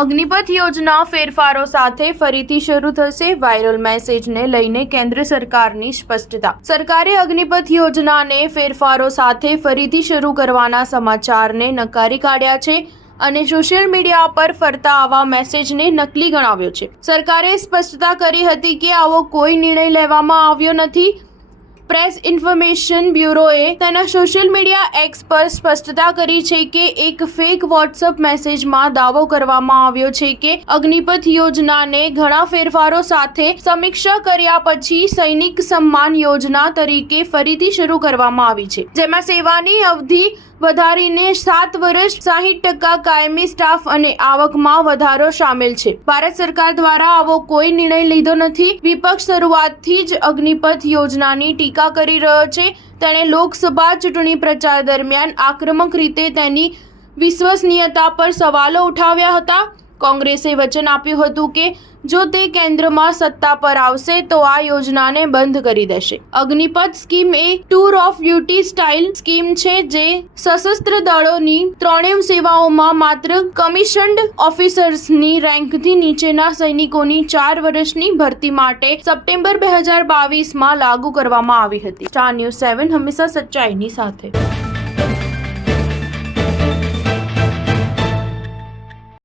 અગ્નિપથ યોજના ફેરફારો સાથે ફરીથી શરૂ થશે. વાયરલ મેસેજને લઈને કેન્દ્ર સરકારની સ્પષ્ટતા. સરકારે અગ્નિપથ યોજનાને ફેરફારો સાથે ફરીથી શરૂ કરવાના સમાચારને નકારી કાઢ્યા છે અને સોશિયલ મીડિયા પર ફરતા આવા મેસેજને નકલી ગણાવ્યો છે. સરકારે સ્પષ્ટતા કરી હતી કે આવો કોઈ નિર્ણય લેવામાં આવ્યો નથી. પ્રેસ ઇન્ફોર્મેશન બ્યુરોએ તેના સોશિયલ મીડિયા એક્સ પર સ્પષ્ટતા કરી છે કે એક ફેક વોટ્સએપ મેસેજમાં દાવો કરવામાં આવ્યો છે કે અગ્નિપથ યોજનાને ઘણા ફેરફારો સાથે સમીક્ષા કર્યા પછી સૈનિક સન્માન યોજના તરીકે ફરીથી શરૂ કરવામાં આવી છે, જેમાં સેવાની અવધિ વધારીને 7 વર્ષ, 60% કાયમી સ્ટાફ અને આવકમાં વધારો સામેલ છે. ભારત સરકાર દ્વારા આવો કોઈ નિર્ણય લીધો નથી. વિપક્ષ શરૂઆતથી જ અગ્નિપથ યોજનાની ટીકા કરી રહ્યો છે. તેણે લોકસભા ચૂંટણી પ્રચાર દરમિયાન આક્રમક રીતે તેની વિશ્વસનીયતા પર સવાલો ઉઠાવ્યા હતા. કોંગ્રેસે વચન આપ્યું હતું કે જો તે કેન્દ્રમાં સત્તા પર આવશે તો આ યોજનાને બંધ કરી દેશે. Agneepath scheme A tour of duty style scheme છે જે સશસ્ત્ર દળોની ત્રણેય સેવાઓમાં માત્ર કમિશન્ડ ઓફિસર્સની રેન્કથી નીચેના સૈનિકોની 4 વર્ષની ભરતી માટે સપ્ટેમ્બર 2022માં લાગુ કરવામાં આવી હતી. સ્ટાર ન્યૂઝ 7 હંમેશા સચ્ચાઈની સાથે.